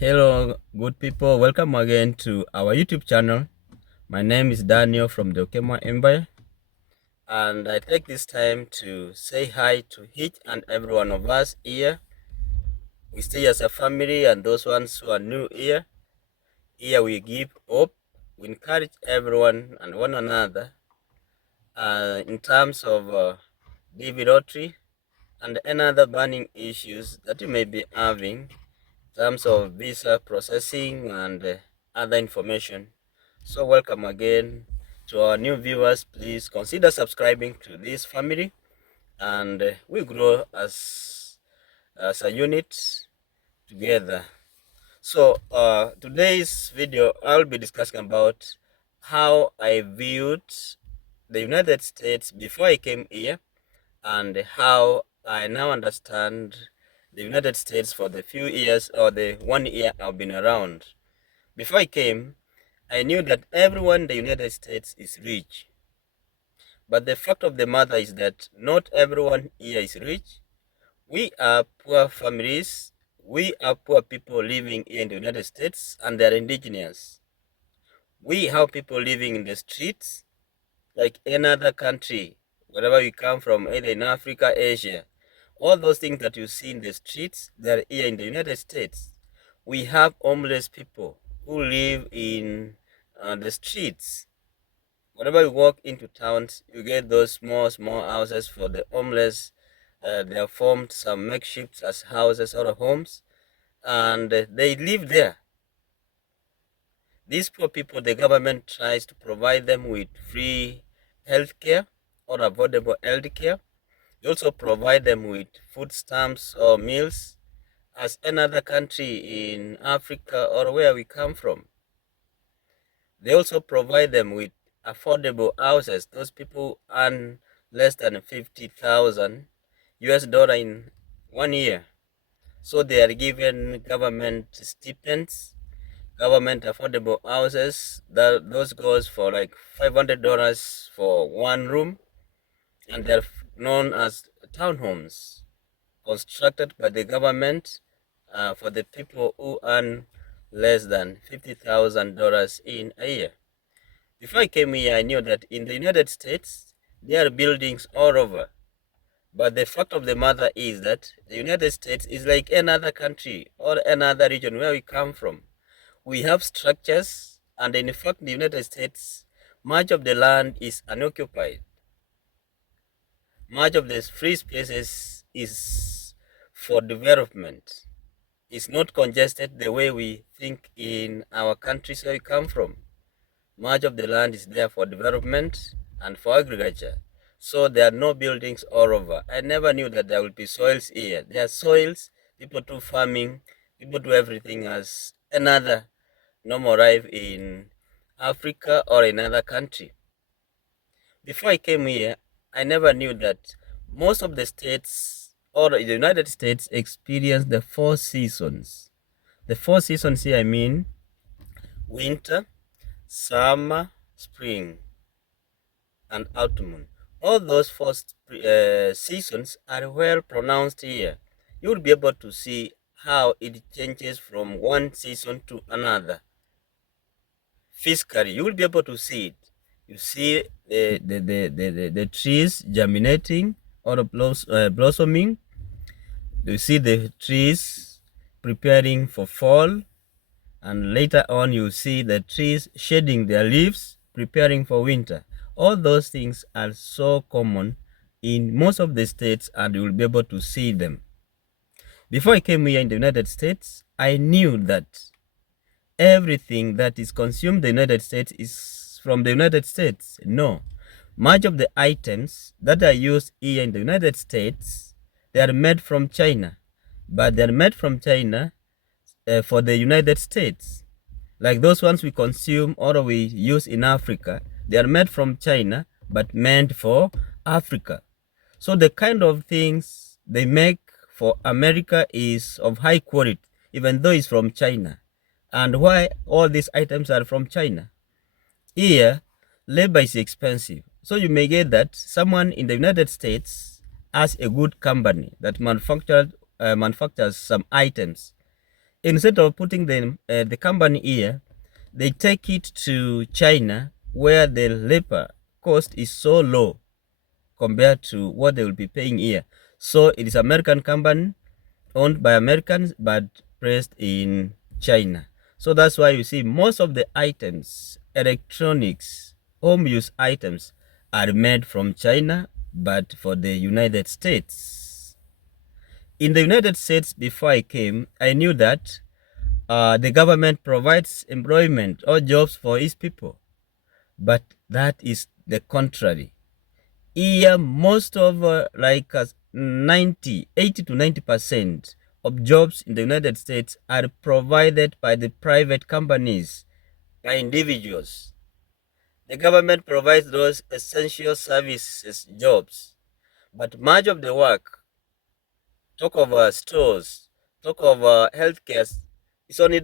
Hello, good people. Welcome again to our YouTube channel. My name is Daniel from the Okema Empire, and I take this time to say hi to each and every one of us here. We stay as a family, and those ones who are new here. Here we give hope. We encourage everyone and one another in terms of David Autry and any other burning issues that you may be having in terms of visa processing and other information. So welcome again to our new viewers. Please consider subscribing to this family, and we grow as a unit together. So today's video I'll be discussing about how I viewed the United States before I came here, and how I now understand the United States for the few years or the 1 year I've been around. Before I came, I knew that everyone in the United States is rich. But the fact of the matter is that not everyone here is rich. We are poor families. We are poor people living in the United States, and they're indigenous. We have people living in the streets like any other country, wherever we come from, either in Africa, Asia. All those things that you see in the streets, they're here in the United States. We have homeless people who live in the streets. Whenever you walk into towns, you get those small houses for the homeless. They have formed some makeshifts as houses or homes, and they live there. These poor people, the government tries to provide them with free health care or affordable health care. They also provide them with food stamps or meals as another country in Africa or where we come from. They also provide them with affordable houses. Those people earn less than 50,000 US dollar in 1 year. So they are given government stipends, government affordable houses. Those goes for like $500 for one room, and they're known as townhomes, constructed by the government for the people who earn less than $50,000 in a year. Before I came here, I knew that in the United States, there are buildings all over. But the fact of the matter is that the United States is like another country or another region where we come from. We have structures, and in fact, the United States, much of the land is unoccupied. Much of the free spaces is for development. It's not congested the way we think in our countries where we come from. Much of the land is there for development and for agriculture. So there are no buildings all over. I never knew that there would be soils here. There are soils, people do farming, people do everything as another normal life in Africa or another country. Before I came here, I never knew that most of the states or the United States experience the 4 seasons. The 4 seasons here, I mean winter, summer, spring, and autumn. All those 4 seasons are well pronounced here. You will be able to see how it changes from one season to another. Physically, you will be able to see it. You see the trees germinating or blossoming. You see the trees preparing for fall, and later on you see the trees shedding their leaves, preparing for winter. All those things are so common in most of the states, and you will be able to see them. Before I came here in the United States, I knew that everything that is consumed in the United States is from the United States. No. Much of the items that are used here in the United States, they are made from China. But they are made from China for the United States. Like those ones we consume or we use in Africa, they are made from China, but meant for Africa. So the kind of things they make for America is of high quality, even though it's from China. And why all these items are from China? Here, labor is expensive. So you may get that someone in the United States has a good company that manufactures some items. instead of putting the company here, they take it to China, where the labor cost is so low compared to what they will be paying here. So it is American company owned by Americans but placed in China. So that's why you see most of the items, electronics, home use items, are made from China but for the United States. In the United States, before I came, I knew that the government provides employment or jobs for its people, but that is the contrary. Here, most of 80 to 90% of jobs in the United States are provided by the private companies, by individuals. The government provides those essential services jobs, but much of the work, talk of stores, talk of healthcare, is only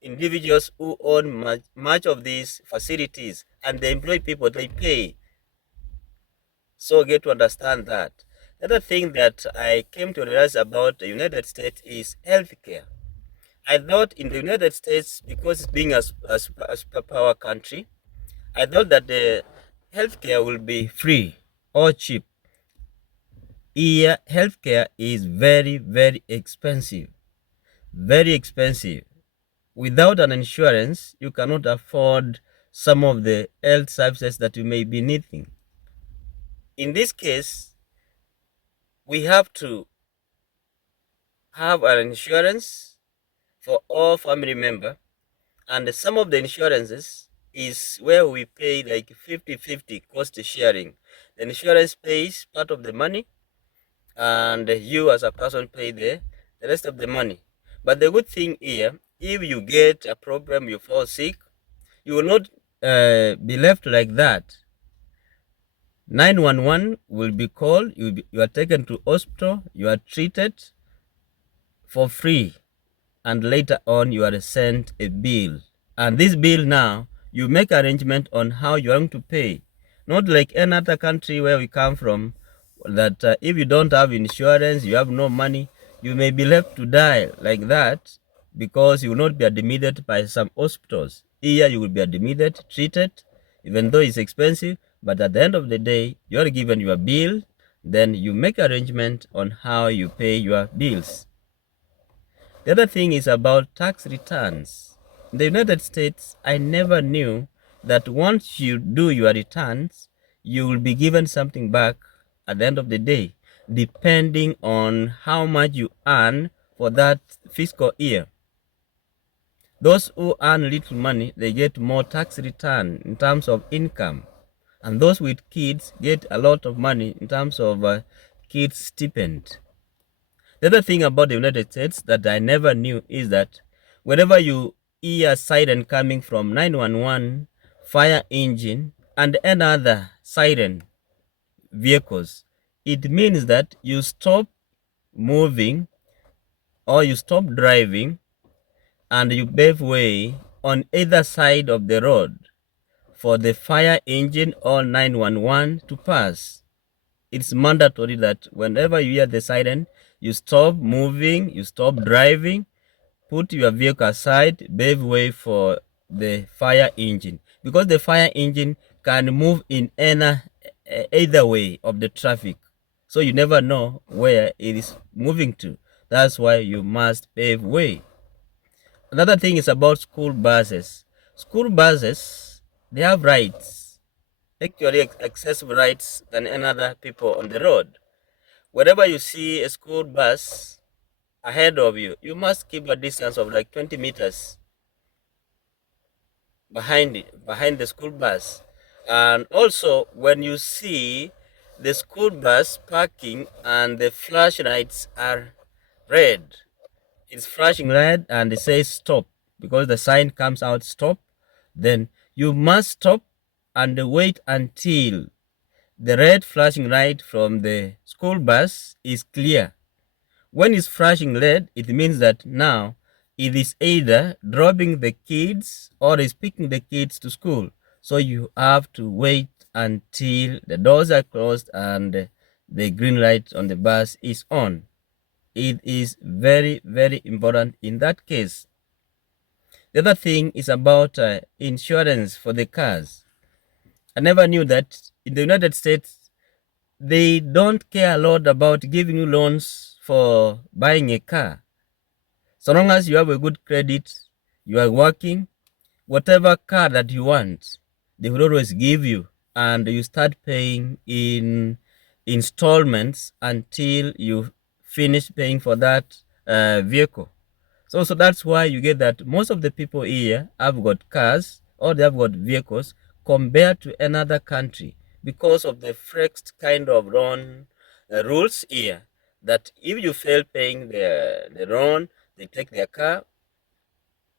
individuals who own much of these facilities, and they employ people, they pay. So get to understand that. The other thing that I came to realize about the United States is healthcare. I thought in the United States, because being a superpower country, I thought that the healthcare will be free or cheap. Here, healthcare is very, very expensive. Very expensive. Without an insurance, you cannot afford some of the health services that you may be needing. In this case, we have to have an insurance for all family member, and some of the insurances is where we pay like 50-50 cost sharing. The insurance pays part of the money, and you as a person pay the rest of the money. But the good thing here, if you get a problem, you fall sick, you will not be left like that. 911 will be called, you are taken to hospital, you are treated for free, and later on you are sent a bill. And this bill now, you make arrangement on how you are going to pay. Not like any other country where we come from, that if you don't have insurance, you have no money, you may be left to die like that, because you will not be admitted by some hospitals. Here you will be admitted, treated, even though it's expensive, but at the end of the day, you are given your bill, then you make arrangement on how you pay your bills. The other thing is about tax returns. In the United States, I never knew that once you do your returns, you will be given something back at the end of the day, depending on how much you earn for that fiscal year. Those who earn little money, they get more tax return in terms of income. And those with kids get a lot of money in terms of kids stipend. The other thing about the United States that I never knew is that whenever you hear a siren coming from 911, fire engine, and any other siren vehicles, it means that you stop moving or you stop driving and you pave way on either side of the road for the fire engine or 911 to pass. It's mandatory that whenever you hear the siren, you stop moving, you stop driving, put your vehicle aside, pave way for the fire engine, because the fire engine can move in either way of the traffic, so you never know where it is moving to. That's why you must pave way. Another thing is about school buses. School buses, they have rights, actually excessive rights than any other people on the road. Whenever you see a school bus ahead of you, you must keep a distance of like 20 meters behind the school bus. And also, when you see the school bus parking and the flash lights are red, it's flashing red and it says stop, because the sign comes out stop, then you must stop and wait until the red flashing light from the school bus is clear. When it's flashing red, it means that now it is either dropping the kids or is picking the kids to school. So you have to wait until the doors are closed and the green light on the bus is on. it is very, very important in that case. The other thing is about insurance for the cars. I never knew that in the United States, they don't care a lot about giving you loans for buying a car. So long as you have a good credit, you are working, whatever car that you want, they will always give you, and you start paying in installments until you finish paying for that vehicle. So that's why you get that most of the people here have got cars or they have got vehicles compared to another country because of the flexed kind of loan rules here. That if you fail paying the loan, they take their car,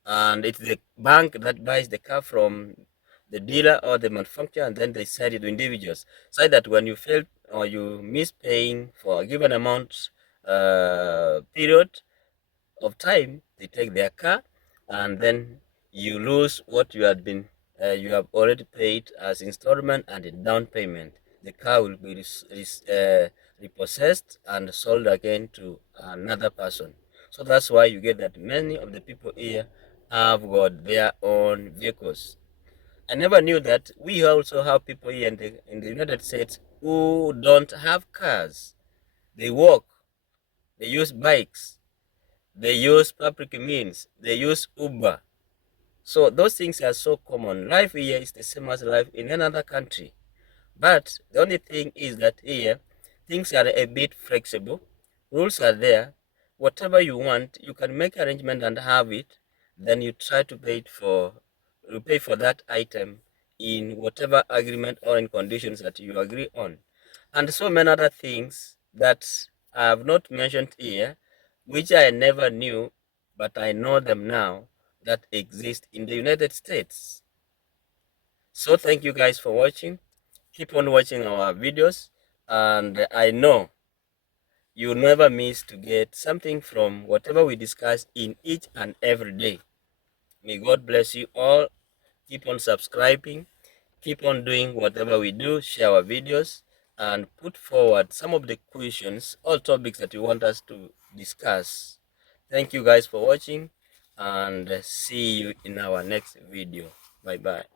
and it's the bank that buys the car from the dealer or the manufacturer, and then they sell it to individuals. So that when you fail or you miss paying for a given amount period of time, they take their car, and then you lose what you have already paid as installment and in down payment. The car will be repossessed and sold again to another person. So that's why you get that many of the people here have got their own vehicles. I never knew that we also have people here in the United States who don't have cars. They walk, they use bikes, they use public means, they use Uber. So those things are so common. Life here is the same as life in another country. But the only thing is that here, things are a bit flexible. Rules are there. Whatever you want, you can make arrangement and have it. Then you try to pay for that item in whatever agreement or in conditions that you agree on. And so many other things that I have not mentioned here, which I never knew, but I know them now, that exist in the United States. So thank you guys for watching. Keep on watching our videos, and I know you'll never miss to get something from whatever we discuss in each and every day. May God bless you all. Keep on subscribing, keep on doing whatever we do, share our videos, and put forward some of the questions or topics that you want us to discuss. Thank you guys for watching, and see you in our next video. Bye bye.